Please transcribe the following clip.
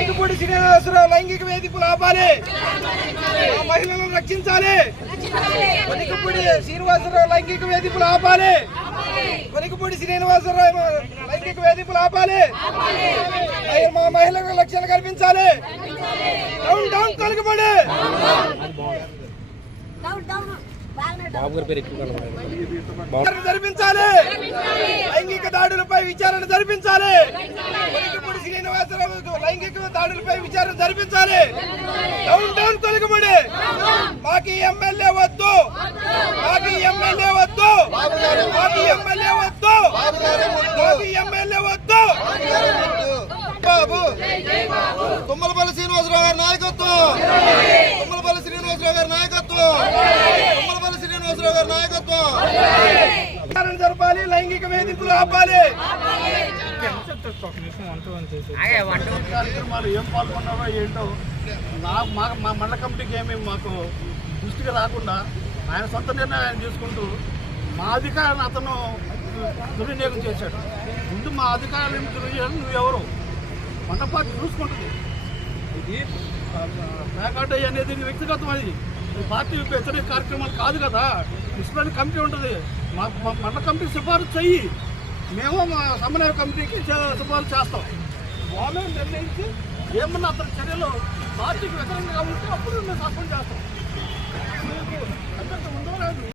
వనికపూడి శ్రీనివాసరావు లైంగిక వేధింపులు ఆపాలి, మహిళలను రక్షించాలి. వనికపూడి శ్రీనివాసరావు లైంగిక వేధింపులు ఆపాలి, వనికపూడి శ్రీనివాసరావు లైంగిక వేధింపులు ఆపాలి, మహిళలకు రక్షణ కల్పించాలి. డౌన్ డౌన్ వనికపూడి. జరిపించాలి, లైంగిక దాడులపై విచారణ జరిపించాలి. వనికపూడి శ్రీనివాసరావు లైంగిక దాడులపై విచారణ జరిపించాలి. డౌన్ డౌన్ తొలగబడి. మాకు ఎమ్మెల్యే వద్దు, మాకు ఎమ్మెల్యే వద్దు, మాకు ఎమ్మెల్యే వద్దు, మాకు ఎమ్మెల్యే వద్దు. బాబు తుమ్మలపల్లి శ్రీనివాసరావు గారి నాయకత్వం, తుమ్మలపల్లి శ్రీనివాసరావు గారి నాయకత్వం, తుమ్మలపల్లి శ్రీనివాసరావు గారి నాయకత్వం. జరపాలి, లైంగిక వేధింపులు ఆపాలి. కార్యక్రమాలు ఏం పాల్గొన్నారో ఏంటో మా మండల కమిటీకి ఏమి మాకు దృష్టికి రాకుండా ఆయన సొంత నిర్ణయం తీసుకుంటూ మా అధికారాన్ని అతను దుర్వినియోగం చేశాడు. ముందు మా అధికారాన్ని దుర్వినియోగం నువ్వెవరు? మండల పార్టీ చూసుకుంటుంది. ఇది ప్యాకాట్ అనేది వ్యక్తిగతం, అది పార్టీ వ్యతిరేక కార్యక్రమాలు కాదు కదా. డిసిప్లిన్ కమిటీ ఉంటుంది, మా మండల కమిటీ సిఫారసు చెయ్యి, మేము మా సమన్వయ కమిటీకి సిఫారసు చేస్తాం. వాళ్ళే నిర్ణయించి ఏమన్నా అతని చర్యలు పార్టీకి వ్యతిరేకంగా ఉంటే అప్పుడు మేము సస్పెండ్ చేస్తాం.